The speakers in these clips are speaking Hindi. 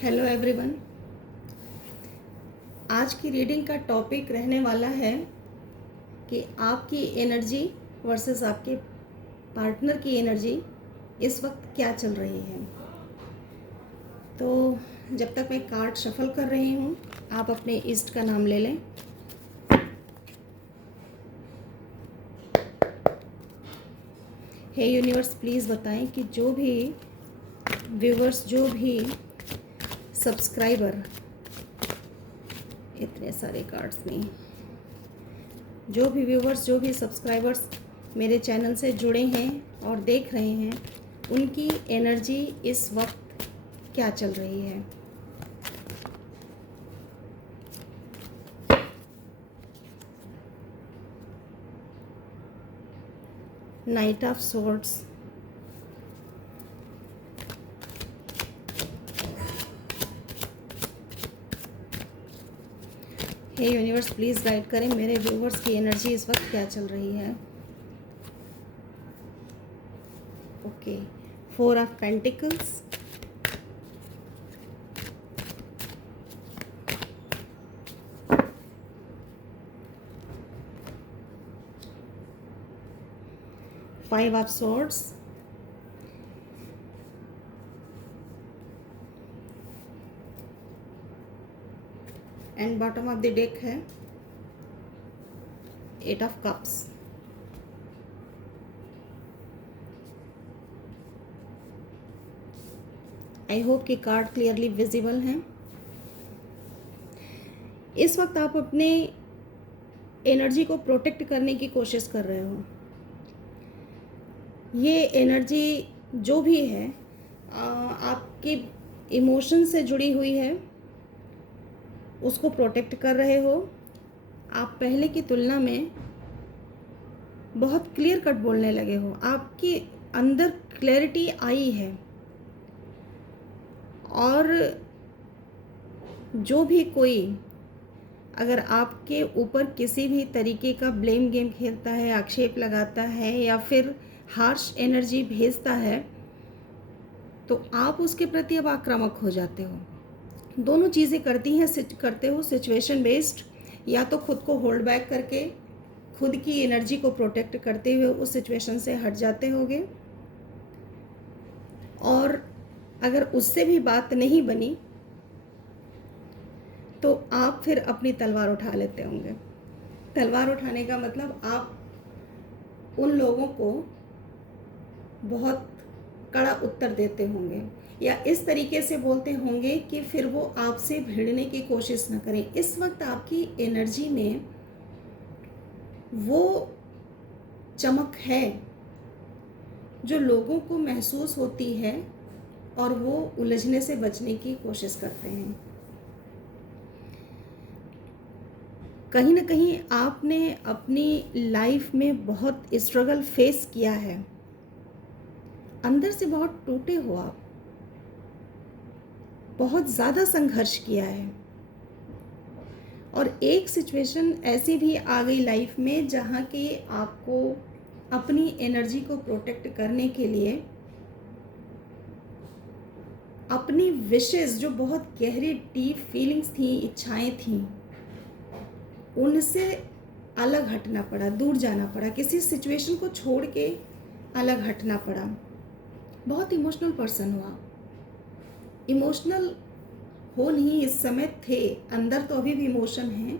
Hello everyone. आज की रीडिंग का टॉपिक रहने वाला है कि आपकी एनर्जी वर्सेस आपके पार्टनर की एनर्जी इस वक्त क्या चल रही है। तो जब तक मैं कार्ड शफल कर रही हूँ, आप अपने इष्ट का नाम ले लें। हे यूनिवर्स, प्लीज़ बताएं कि जो भी व्यूवर्स, जो भी सब्सक्राइबर, इतने सारे कार्ड्स नहीं, जो भी व्यूवर्स, जो भी सब्सक्राइबर्स मेरे चैनल से जुड़े हैं और देख रहे हैं, उनकी एनर्जी इस वक्त क्या चल रही है। Knight of swords, hey universe, please guide करें मेरे व्यूवर्स की एनर्जी इस वक्त क्या चल रही है। Okay, 4 of pentacles, five of swords, and bottom of the deck है 8 ऑफ कप्स। आई होप कि कार्ड क्लियरली विजिबल हैं। इस वक्त आप अपने एनर्जी को प्रोटेक्ट करने की कोशिश कर रहे हो। ये एनर्जी जो भी है आपके इमोशन से जुड़ी हुई है, उसको प्रोटेक्ट कर रहे हो। आप पहले की तुलना में बहुत क्लियर कट बोलने लगे हो, आपके अंदर क्लैरिटी आई है। और जो भी कोई अगर आपके ऊपर किसी भी तरीके का ब्लेम गेम खेलता है, आक्षेप लगाता है या फिर हार्श एनर्जी भेजता है, तो आप उसके प्रति अब आक्रामक हो जाते हो। दोनों चीज़ें करते हो सिचुएशन बेस्ड, या तो खुद को होल्ड बैक करके खुद की एनर्जी को प्रोटेक्ट करते हुए उस सिचुएशन से हट जाते होगे, और अगर उससे भी बात नहीं बनी तो आप फिर अपनी तलवार उठा लेते होंगे। तलवार उठाने का मतलब आप उन लोगों को बहुत कड़ा उत्तर देते होंगे, या इस तरीके से बोलते होंगे कि फिर वो आपसे भिड़ने की कोशिश न करें। इस वक्त आपकी एनर्जी में वो चमक है जो लोगों को महसूस होती है और वो उलझने से बचने की कोशिश करते हैं। कहीं ना कहीं आपने अपनी लाइफ में बहुत स्ट्रगल फेस किया है, अंदर से बहुत टूटे हो आप, बहुत ज़्यादा संघर्ष किया है। और एक सिचुएशन ऐसी भी आ गई लाइफ में जहाँ कि आपको अपनी एनर्जी को प्रोटेक्ट करने के लिए अपनी विशेस, जो बहुत गहरी डीप फीलिंग्स थी, इच्छाएं थीं, उनसे अलग हटना पड़ा, दूर जाना पड़ा, किसी सिचुएशन को छोड़ के अलग हटना पड़ा। बहुत इमोशनल पर्सन हुआ, इमोशनल हो नहीं इस समय थे, अंदर तो अभी भी इमोशन हैं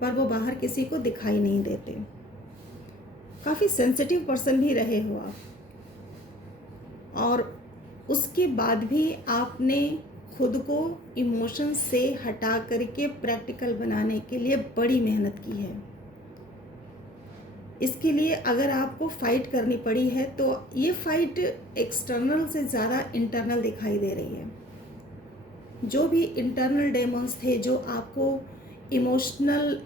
पर वो बाहर किसी को दिखाई नहीं देते। काफ़ी सेंसिटिव पर्सन भी रहे हो आप, और उसके बाद भी आपने खुद को इमोशन से हटा करके प्रैक्टिकल बनाने के लिए बड़ी मेहनत की है। इसके लिए अगर आपको फाइट करनी पड़ी है तो ये फाइट एक्सटर्नल से ज़्यादा इंटरनल दिखाई दे रही है। जो भी इंटरनल डेमोन्स थे जो आपको इमोशनल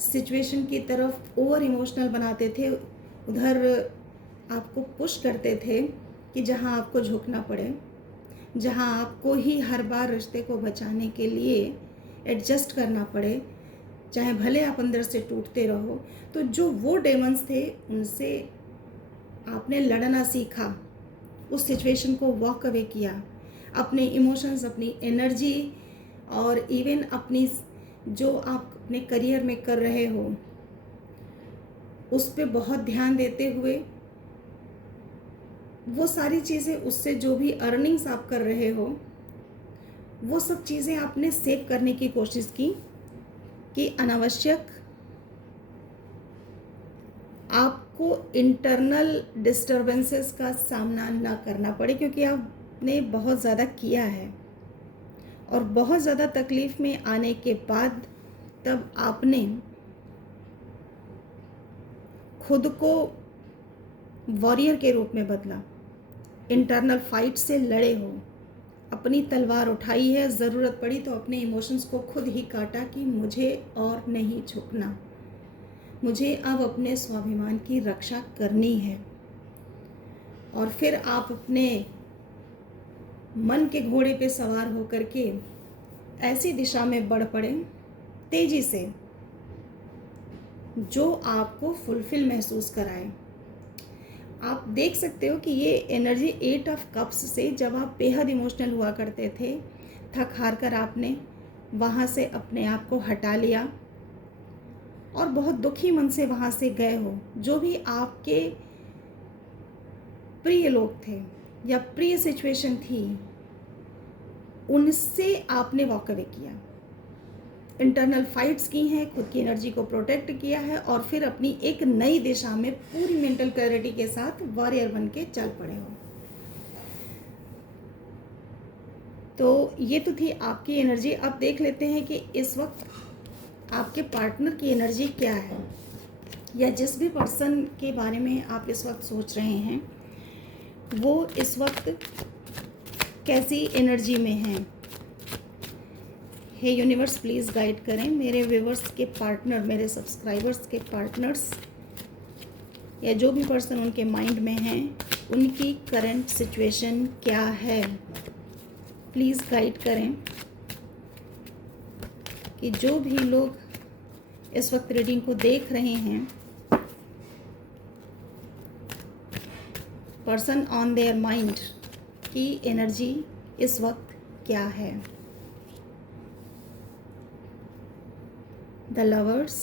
सिचुएशन की तरफ ओवर इमोशनल बनाते थे, उधर आपको पुश करते थे कि जहां आपको झुकना पड़े, जहां आपको ही हर बार रिश्ते को बचाने के लिए एडजस्ट करना पड़े, चाहे भले आप अंदर से टूटते रहो। तो जो वो डेमन्स थे उनसे आपने लड़ना सीखा, उस सिचुएशन को वॉक अवे किया, अपने इमोशंस, अपनी एनर्जी और इवन अपनी जो आप अपने करियर में कर रहे हो उस पे बहुत ध्यान देते हुए वो सारी चीज़ें, उससे जो भी अर्निंग्स आप कर रहे हो वो सब चीज़ें आपने सेव करने की कोशिश की कि अनावश्यक आपको इंटरनल डिस्टरबेंसेस का सामना ना करना पड़े, क्योंकि आपने बहुत ज़्यादा किया है और बहुत ज़्यादा तकलीफ़ में आने के बाद तब आपने खुद को वॉरियर के रूप में बदला, इंटरनल फाइट से लड़े हो, अपनी तलवार उठाई है, ज़रूरत पड़ी तो अपने इमोशंस को खुद ही काटा कि मुझे और नहीं झुकना, मुझे अब अपने स्वाभिमान की रक्षा करनी है। और फिर आप अपने मन के घोड़े पे सवार होकर के ऐसी दिशा में बढ़ पड़े तेजी से जो आपको फुलफिल महसूस कराए। आप देख सकते हो कि ये एनर्जी 8 ऑफ कप्स से, जब आप बेहद इमोशनल हुआ करते थे, थक हार कर आपने वहाँ से अपने आप को हटा लिया और बहुत दुखी मन से वहाँ से गए हो। जो भी आपके प्रिय लोग थे या प्रिय सिचुएशन थी, उनसे आपने वॉक अवे किया, इंटरनल फाइट्स की हैं, खुद की एनर्जी को प्रोटेक्ट किया है और फिर अपनी एक नई दिशा में पूरी मेंटल क्लैरिटी के साथ वॉरियर बन के चल पड़े हो। तो ये तो थी आपकी एनर्जी। अब देख लेते हैं कि इस वक्त आपके पार्टनर की एनर्जी क्या है, या जिस भी पर्सन के बारे में आप इस वक्त सोच रहे हैं वो इस वक्त कैसी एनर्जी में है। हे यूनिवर्स, प्लीज़ गाइड करें मेरे व्यूवर्स के पार्टनर, मेरे सब्सक्राइबर्स के पार्टनर्स या जो भी पर्सन उनके माइंड में हैं, उनकी करंट सिचुएशन क्या है। प्लीज़ गाइड करें कि जो भी लोग इस वक्त रीडिंग को देख रहे हैं, पर्सन ऑन देयर माइंड की एनर्जी इस वक्त क्या है। The Lovers,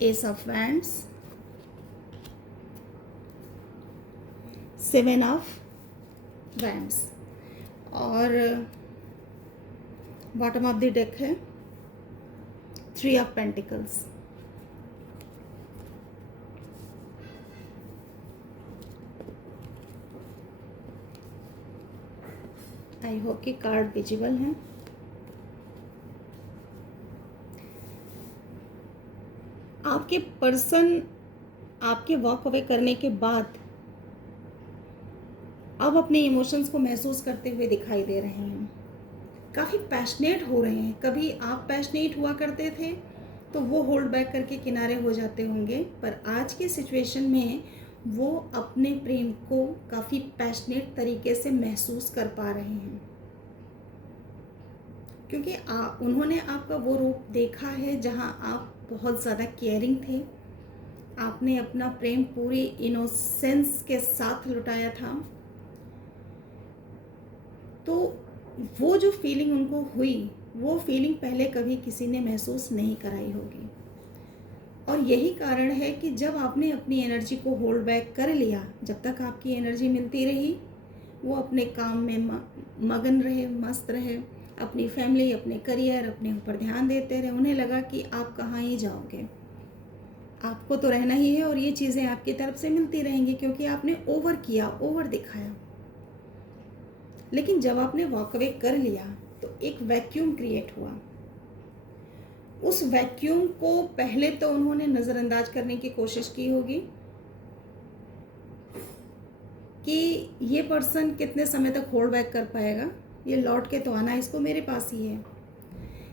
Ace of Wands, 7 of Wands और बॉटम ऑफ द डेक है 3 of Pentacles। आई होप कि कार्ड विजिबल हैं। आपके पर्सन आपके वॉक अवे करने के बाद अब अपने इमोशंस को महसूस करते हुए दिखाई दे रहे हैं, काफ़ी पैशनेट हो रहे हैं। कभी आप पैशनेट हुआ करते थे तो वो होल्ड बैक करके किनारे हो जाते होंगे, पर आज की सिचुएशन में वो अपने प्रेम को काफ़ी पैशनेट तरीके से महसूस कर पा रहे हैं, क्योंकि उन्होंने आपका वो रूप देखा है जहां आप बहुत ज़्यादा केयरिंग थे। आपने अपना प्रेम पूरी इनोसेंस के साथ लुटाया था। तो वो जो फीलिंग उनको हुई, वो फीलिंग पहले कभी किसी ने महसूस नहीं कराई होगी। और यही कारण है कि जब आपने अपनी एनर्जी को होल्ड बैक कर लिया, जब तक आपकी एनर्जी मिलती रही, वो अपने काम में मगन रहे, मस्त रहे, अपनी फैमिली, अपने करियर, अपने ऊपर ध्यान देते रहे। उन्हें लगा कि आप कहाँ ही जाओगे, आपको तो रहना ही है और ये चीज़ें आपकी तरफ से मिलती रहेंगी, क्योंकि आपने ओवर किया, ओवर दिखाया। लेकिन जब आपने वॉक अवे कर लिया तो एक वैक्यूम क्रिएट हुआ। उस वैक्यूम को पहले तो उन्होंने नज़रअंदाज करने की कोशिश की होगी कि ये पर्सन कितने समय तक होल्ड बैक कर पाएगा, ये लौट के तो आना इसको मेरे पास ही है।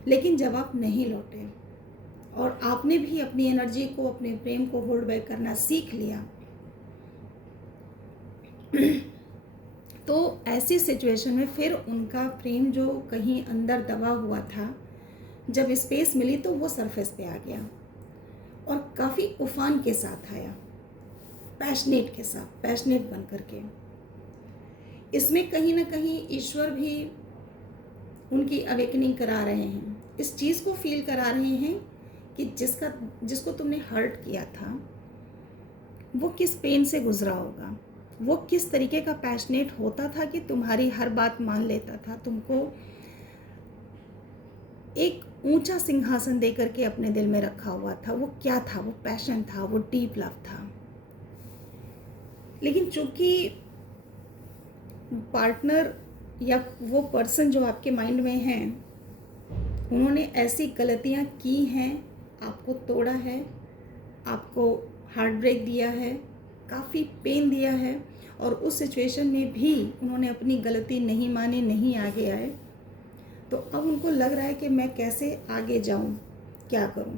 लेकिन जब आप नहीं लौटे और आपने भी अपनी एनर्जी को, अपने प्रेम को होल्ड बैक करना सीख लिया, तो ऐसी सिचुएशन में फिर उनका प्रेम जो कहीं अंदर दबा हुआ था, जब स्पेस मिली तो वो सरफेस पे आ गया और काफ़ी उफान के साथ आया, पैशनेट के साथ, पैशनेट बन करके। इसमें कहीं ना कहीं ईश्वर भी उनकी अवेकनिंग करा रहे हैं, इस चीज़ को फील करा रहे हैं कि जिसको तुमने हर्ट किया था वो किस पेन से गुजरा होगा, वो किस तरीके का पैशनेट होता था कि तुम्हारी हर बात मान लेता था, तुमको एक ऊंचा सिंहासन दे करके अपने दिल में रखा हुआ था। वो क्या था? वो पैशन था, वो डीप लव था। लेकिन चूंकि पार्टनर या वो पर्सन जो आपके माइंड में हैं, उन्होंने ऐसी गलतियां की हैं, आपको तोड़ा है, आपको हार्ट ब्रेक दिया है, काफ़ी पेन दिया है, और उस सिचुएशन में भी उन्होंने अपनी गलती नहीं मानी, नहीं आगे आए, तो अब उनको लग रहा है कि मैं कैसे आगे जाऊं, क्या करूं।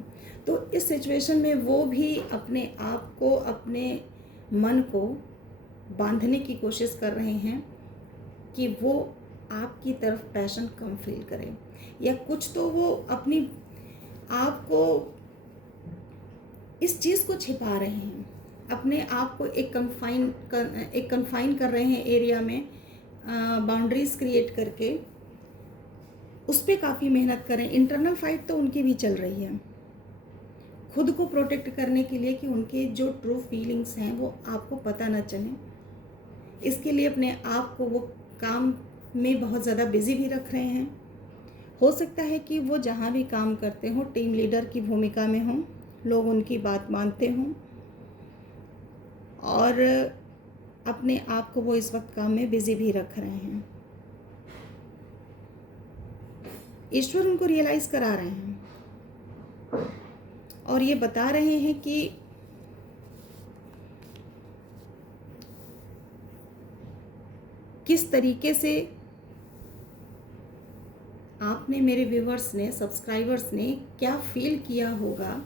तो इस सिचुएशन में वो भी अपने आप को, अपने मन को बांधने की कोशिश कर रहे हैं कि वो आपकी तरफ पैशन कम फील करें, या कुछ तो वो अपनी आप को इस चीज़ को छिपा रहे हैं, अपने आप को एक कन्फाइन कर रहे हैं एरिया में, बाउंड्रीज क्रिएट करके उस पर काफ़ी मेहनत करें। इंटरनल फाइट तो उनकी भी चल रही है खुद को प्रोटेक्ट करने के लिए कि उनके जो ट्रू फीलिंग्स हैं वो आपको पता ना चले। इसके लिए अपने आप को वो काम में बहुत ज़्यादा बिजी भी रख रहे हैं। हो सकता है कि वो जहाँ भी काम करते हों टीम लीडर की भूमिका में हों, लोग उनकी बात मानते हों, और अपने आप को वो इस वक्त काम में बिजी भी रख रहे हैं। ईश्वर उनको रियलाइज़ करा रहे हैं और ये बता रहे हैं कि किस तरीके से आपने, मेरे व्यूवर्स ने, सब्सक्राइबर्स ने क्या फील किया होगा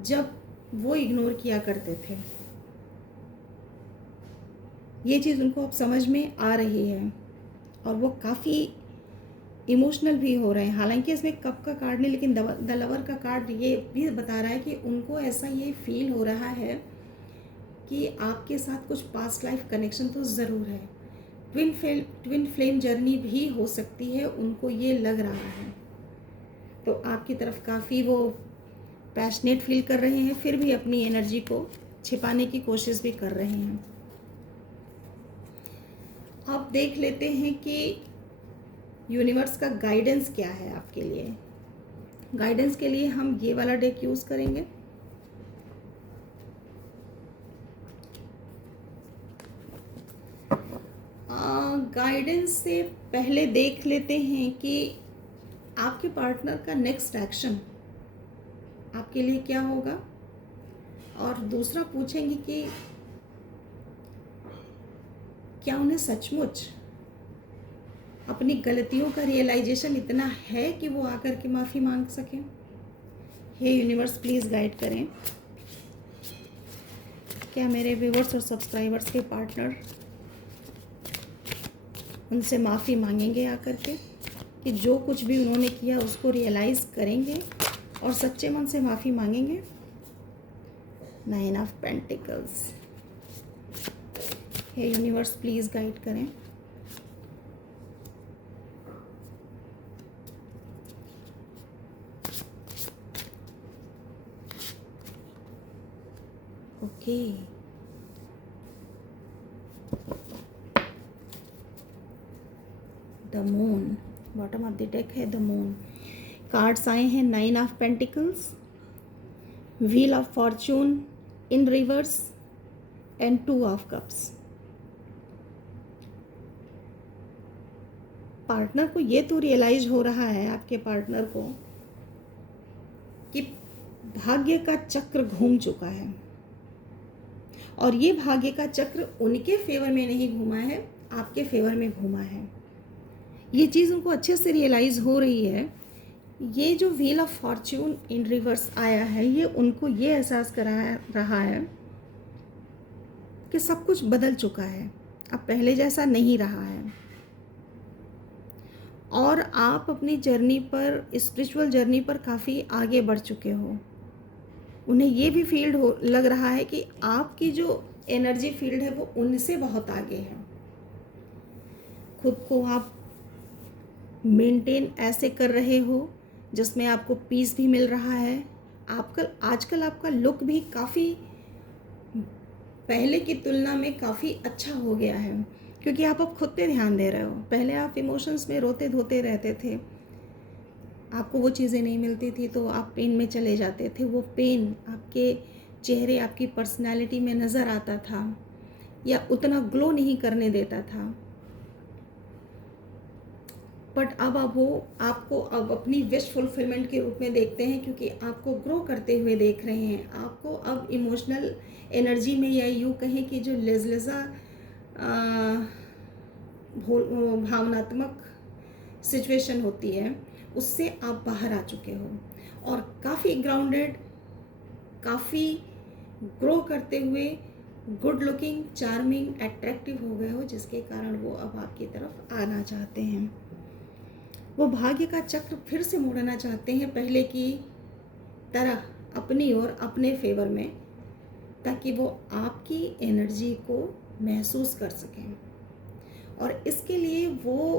जब वो इग्नोर किया करते थे। ये चीज़ उनको अब समझ में आ रही है और वो काफ़ी इमोशनल भी हो रहे हैं। हालांकि इसमें कप का कार्ड नहीं, लेकिन द लवर का कार्ड ये भी बता रहा है कि उनको ऐसा ये फील हो रहा है कि आपके साथ कुछ पास्ट लाइफ कनेक्शन तो ज़रूर है। ट्विन फ्लेम जर्नी भी हो सकती है, उनको ये लग रहा है। तो आपकी तरफ काफ़ी वो पैशनेट फील कर रहे हैं, फिर भी अपनी एनर्जी को छिपाने की कोशिश भी कर रहे हैं। अब देख लेते हैं कि यूनिवर्स का गाइडेंस क्या है आपके लिए। गाइडेंस के लिए हम ये वाला डेक यूज़ करेंगे। गाइडेंस से पहले देख लेते हैं कि आपके पार्टनर का नेक्स्ट एक्शन आपके लिए क्या होगा, और दूसरा पूछेंगे कि क्या उन्हें सचमुच अपनी गलतियों का रियलाइजेशन इतना है कि वो आकर के माफ़ी मांग सकें। हे यूनिवर्स प्लीज़ गाइड करें, क्या मेरे व्यूवर्स और सब्सक्राइबर्स के पार्टनर उनसे माफ़ी मांगेंगे आकर के, कि जो कुछ भी उन्होंने किया उसको रियलाइज़ करेंगे और सच्चे मन से माफ़ी मांगेंगे। 9 of pentacles. Hey universe please guide करें। Okay, the moon, bottom of the deck है द मून। कार्ड्स आए हैं 9 of pentacles, wheel of fortune in reverse and 2 of cups. Partner को ये तो रियलाइज हो रहा है, आपके पार्टनर को, कि भाग्य का चक्र घूम चुका है, और ये भाग्य का चक्र उनके फेवर में नहीं घूमा है, आपके फेवर में घूमा है। ये चीज़ उनको अच्छे से रियलाइज़ हो रही है। ये जो wheel of Fortune in reverse आया है, ये उनको ये एहसास करा रहा है कि सब कुछ बदल चुका है, अब पहले जैसा नहीं रहा है, और आप अपनी जर्नी पर, स्पिरिचुअल जर्नी पर काफ़ी आगे बढ़ चुके हो। उन्हें ये भी फील्ड लग रहा है कि आपकी जो एनर्जी फील्ड है वो उनसे बहुत आगे है। खुद को आप मेंटेन ऐसे कर रहे हो जिसमें आपको पीस भी मिल रहा है। आजकल आपका लुक भी काफ़ी पहले की तुलना में काफ़ी अच्छा हो गया है, क्योंकि आप अब खुद पे ध्यान दे रहे हो। पहले आप इमोशंस में रोते धोते रहते थे, आपको वो चीज़ें नहीं मिलती थी तो आप पेन में चले जाते थे। वो पेन आपके चेहरे, आपकी पर्सनैलिटी में नज़र आता था या उतना ग्लो नहीं करने देता था। बट अब वो आपको अब अपनी विश फुलफिलमेंट के रूप में देखते हैं, क्योंकि आपको ग्रो करते हुए देख रहे हैं। आपको अब इमोशनल एनर्जी में, या यूँ कहें कि जो लेज़लेज़ा भावनात्मक सिचुएशन होती है, उससे आप बाहर आ चुके हो और काफ़ी ग्राउंडेड, काफ़ी ग्रो करते हुए, गुड लुकिंग, चार्मिंग, अट्रैक्टिव हो गए हो, जिसके कारण वो अब आपकी तरफ आना चाहते हैं। वो भाग्य का चक्र फिर से मोड़ना चाहते हैं पहले की तरह अपनी ओर, अपने फेवर में, ताकि वो आपकी एनर्जी को महसूस कर सकें। और इसके लिए वो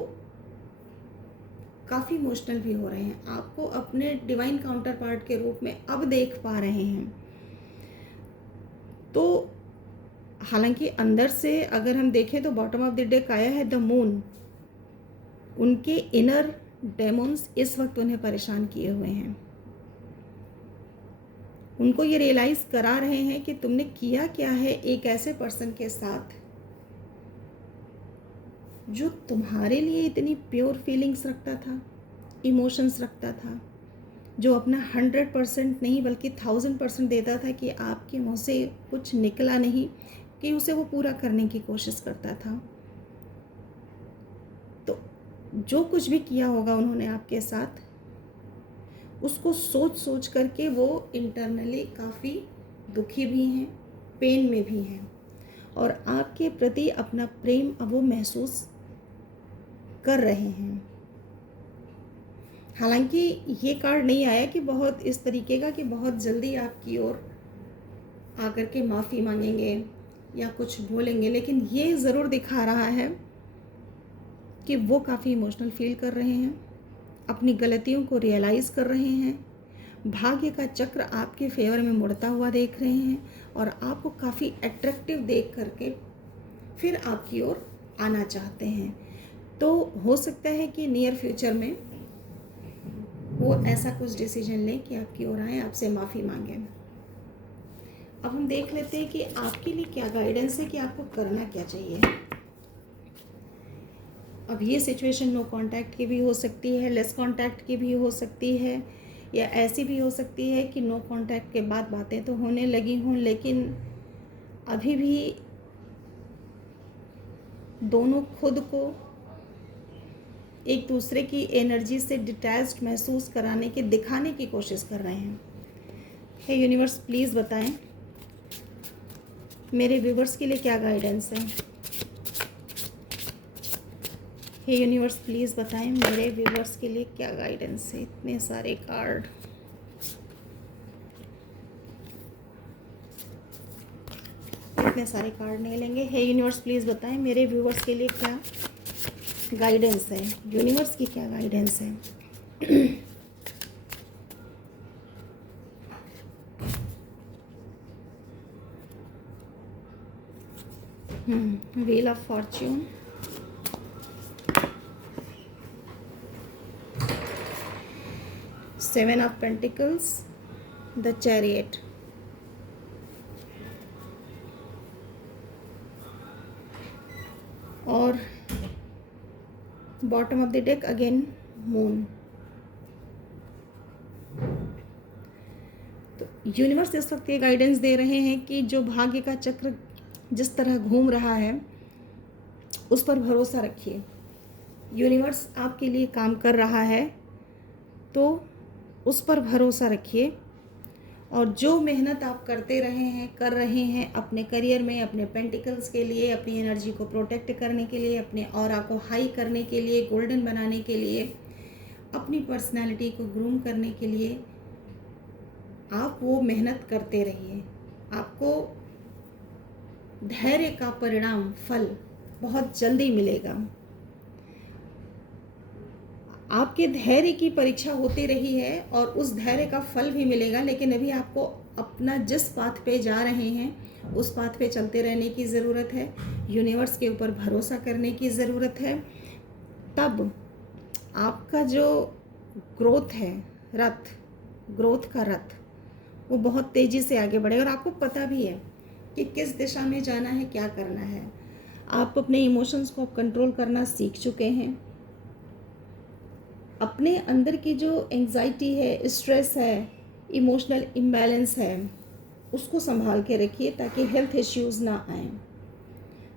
काफ़ी इमोशनल भी हो रहे हैं, आपको अपने डिवाइन काउंटर पार्ट के रूप में अब देख पा रहे हैं। तो हालांकि अंदर से अगर हम देखें तो बॉटम ऑफ द डेक आया है द मून। उनके इनर डेमोन्स इस वक्त उन्हें परेशान किए हुए हैं। उनको ये रियलाइज़ करा रहे हैं कि तुमने किया क्या है एक ऐसे पर्सन के साथ जो तुम्हारे लिए इतनी प्योर फीलिंग्स रखता था, इमोशंस रखता था, जो अपना 100% नहीं बल्कि 1000% देता था कि आपके मुँह से कुछ निकला नहीं कि उसे वो पूरा करने की कोशिश करता था। तो जो कुछ भी किया होगा उन्होंने आपके साथ, उसको सोच सोच करके वो इंटरनली काफ़ी दुखी भी हैं, पेन में भी हैं, और आपके प्रति अपना प्रेम अब वो महसूस कर रहे हैं। हालांकि ये कार्ड नहीं आया कि बहुत इस तरीके का कि बहुत जल्दी आपकी ओर आकर के माफ़ी मांगेंगे या कुछ बोलेंगे, लेकिन ये ज़रूर दिखा रहा है कि वो काफ़ी इमोशनल फील कर रहे हैं, अपनी गलतियों को रियलाइज़ कर रहे हैं, भाग्य का चक्र आपके फेवर में मुड़ता हुआ देख रहे हैं, और आपको काफ़ी अट्रैक्टिव देख करके फिर आपकी ओर आना चाहते हैं। तो हो सकता है कि नियर फ्यूचर में वो ऐसा कुछ डिसीजन लें कि आपकी ओर आए, आपसे माफ़ी मांगें। अब हम देख लेते हैं कि आपके लिए क्या गाइडेंस है कि आपको करना क्या चाहिए। अब ये सिचुएशन नो कांटेक्ट की भी हो सकती है, लेस कांटेक्ट की भी हो सकती है, या ऐसी भी हो सकती है कि नो कांटेक्ट के बाद बातें तो होने लगी हों, लेकिन अभी भी दोनों खुद को एक दूसरे की एनर्जी से डिटैच्ड महसूस कराने के, दिखाने की कोशिश कर रहे हैं। हे यूनिवर्स, प्लीज़ बताएं मेरे व्यूवर्स के लिए क्या गाइडेंस है। हे यूनिवर्स, प्लीज़ बताएं मेरे व्यूवर्स के लिए क्या गाइडेंस है। इतने सारे कार्ड, इतने सारे कार्ड नहीं लेंगे। हे यूनिवर्स, प्लीज़ बताएं मेरे व्यूवर्स के लिए क्या गाइडेंस है। यूनिवर्स की क्या गाइडेंस है। Wheel of fortune, seven of pentacles, the chariot, और bottom of the deck again moon. तो यूनिवर्स इस वक्त ये गाइडेंस दे रहे हैं कि जो भाग्य का चक्र जिस तरह घूम रहा है उस पर भरोसा रखिए। यूनिवर्स आपके लिए काम कर रहा है तो उस पर भरोसा रखिए, और जो मेहनत आप करते रहे हैं, कर रहे हैं अपने करियर में, अपने पेंटिकल्स के लिए, अपनी एनर्जी को प्रोटेक्ट करने के लिए, अपने ऑरा को हाई करने के लिए, गोल्डन बनाने के लिए, अपनी पर्सनालिटी को ग्रूम करने के लिए, आप वो मेहनत करते रहिए। आपको धैर्य का परिणाम, फल बहुत जल्दी मिलेगा। आपके धैर्य की परीक्षा होती रही है और उस धैर्य का फल भी मिलेगा, लेकिन अभी आपको अपना जिस पाथ पे जा रहे हैं उस पाथ पे चलते रहने की ज़रूरत है। यूनिवर्स के ऊपर भरोसा करने की ज़रूरत है। तब आपका जो ग्रोथ है, ग्रोथ का रथ वो बहुत तेज़ी से आगे बढ़ेगा और आपको पता भी है कि किस दिशा में जाना है, क्या करना है। आप अपने इमोशंस को कंट्रोल करना सीख चुके हैं। अपने अंदर की जो एंजाइटी है, स्ट्रेस है, इमोशनल इम्बैलेंस है, उसको संभाल के रखिए ताकि हेल्थ इश्यूज़ ना आएँ।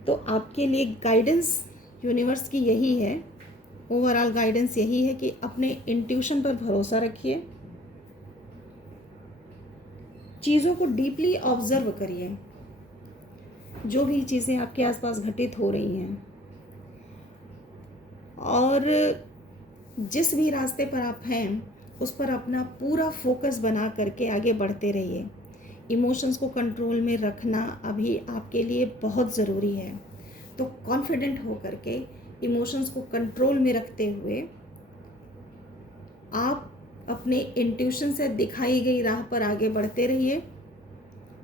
तो आपके लिए गाइडेंस यूनिवर्स की यही है, ओवरऑल गाइडेंस यही है कि अपने इंट्यूशन पर भरोसा रखिए, चीज़ों को डीपली ऑब्जर्व करिए, जो भी चीज़ें आपके आसपास घटित हो रही हैं, और जिस भी रास्ते पर आप हैं उस पर अपना पूरा फोकस बना करके आगे बढ़ते रहिए। इमोशंस को कंट्रोल में रखना अभी आपके लिए बहुत ज़रूरी है। तो कॉन्फिडेंट हो करके इमोशंस को कंट्रोल में रखते हुए आप अपने इंट्यूशन से दिखाई गई राह पर आगे बढ़ते रहिए,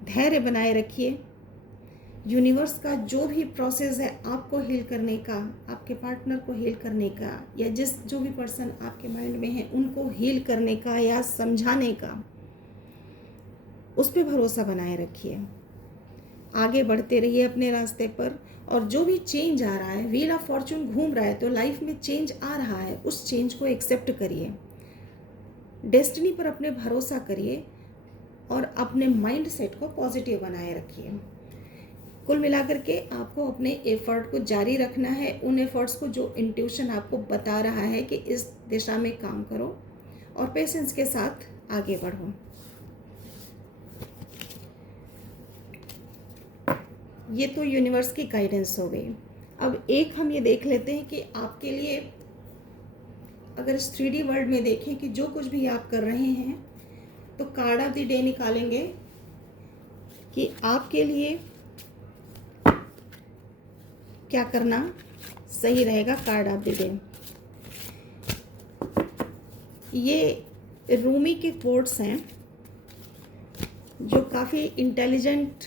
धैर्य बनाए रखिए। यूनिवर्स का जो भी प्रोसेस है आपको हील करने का, आपके पार्टनर को हील करने का, या जो भी पर्सन आपके माइंड में है उनको हील करने का या समझाने का, उस पर भरोसा बनाए रखिए। आगे बढ़ते रहिए अपने रास्ते पर, और जो भी चेंज आ रहा है, व्हील ऑफ फॉर्चून घूम रहा है तो लाइफ में चेंज आ रहा है, उस चेंज को एक्सेप्ट करिए, डेस्टिनी पर अपने भरोसा करिए और अपने माइंड सेट को पॉजिटिव बनाए रखिए। कुल मिलाकर के आपको अपने एफर्ट को जारी रखना है, उन एफर्ट्स को जो इंट्यूशन आपको बता रहा है कि इस दिशा में काम करो, और पेशेंस के साथ आगे बढ़ो। ये तो यूनिवर्स की गाइडेंस हो गई। अब एक हम ये देख लेते हैं कि आपके लिए अगर इस 3D वर्ल्ड में देखें कि जो कुछ भी आप कर रहे हैं, तो कार्ड ऑफ द डे निकालेंगे कि आपके लिए क्या करना सही रहेगा। कार्ड ऑफ द डे, ये रूमी के कोट्स हैं जो काफ़ी इंटेलिजेंट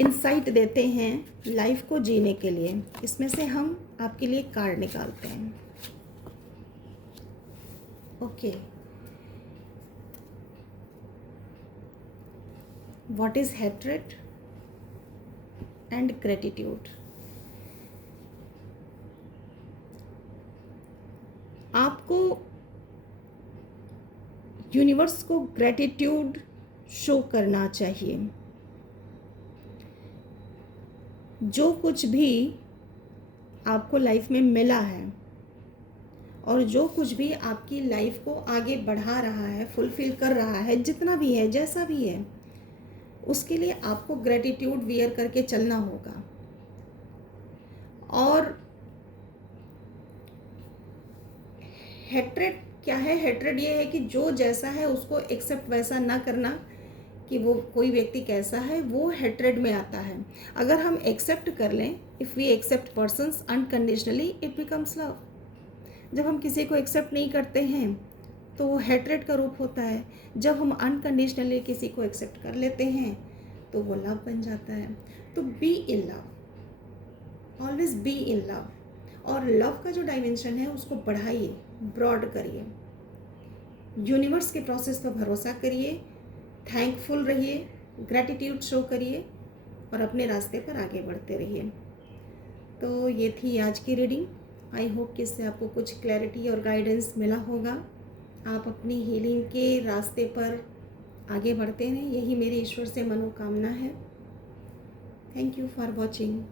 इंसाइट देते हैं लाइफ को जीने के लिए। इसमें से हम आपके लिए कार्ड निकालते हैं। Okay, what is hatred and gratitude. आपको यूनिवर्स को ग्रेटिट्यूड शो करना चाहिए। जो कुछ भी आपको लाइफ में मिला है और जो कुछ भी आपकी लाइफ को आगे बढ़ा रहा है, फुलफिल कर रहा है, जितना भी है, जैसा भी है, उसके लिए आपको ग्रेटिट्यूड वियर करके चलना होगा। और हेट्रेड क्या है? हेट्रेड ये है कि जो जैसा है उसको एक्सेप्ट वैसा ना करना, कि वो कोई व्यक्ति कैसा है, वो हेट्रेड में आता है। अगर हम एक्सेप्ट कर लें, if we accept persons unconditionally, it becomes love. जब हम किसी को एक्सेप्ट नहीं करते हैं तो वो हेट्रेड का रूप होता है। जब हम अनकंडीशनली किसी को एक्सेप्ट कर लेते हैं तो वो लव बन जाता है। तो be in love, always be in love. और लव का जो डायमेंशन है उसको बढ़ाइए, ब्रॉड करिए, यूनिवर्स के प्रोसेस पर भरोसा करिए, थैंकफुल रहिए, ग्रैटिट्यूड शो करिए और अपने रास्ते पर आगे बढ़ते रहिए। तो ये थी आज की रीडिंग। आई होप कि इससे आपको कुछ क्लैरिटी और गाइडेंस मिला होगा। आप अपनी हीलिंग के रास्ते पर आगे बढ़ते रहें, यही मेरी ईश्वर से मनोकामना है। Thank you for watching.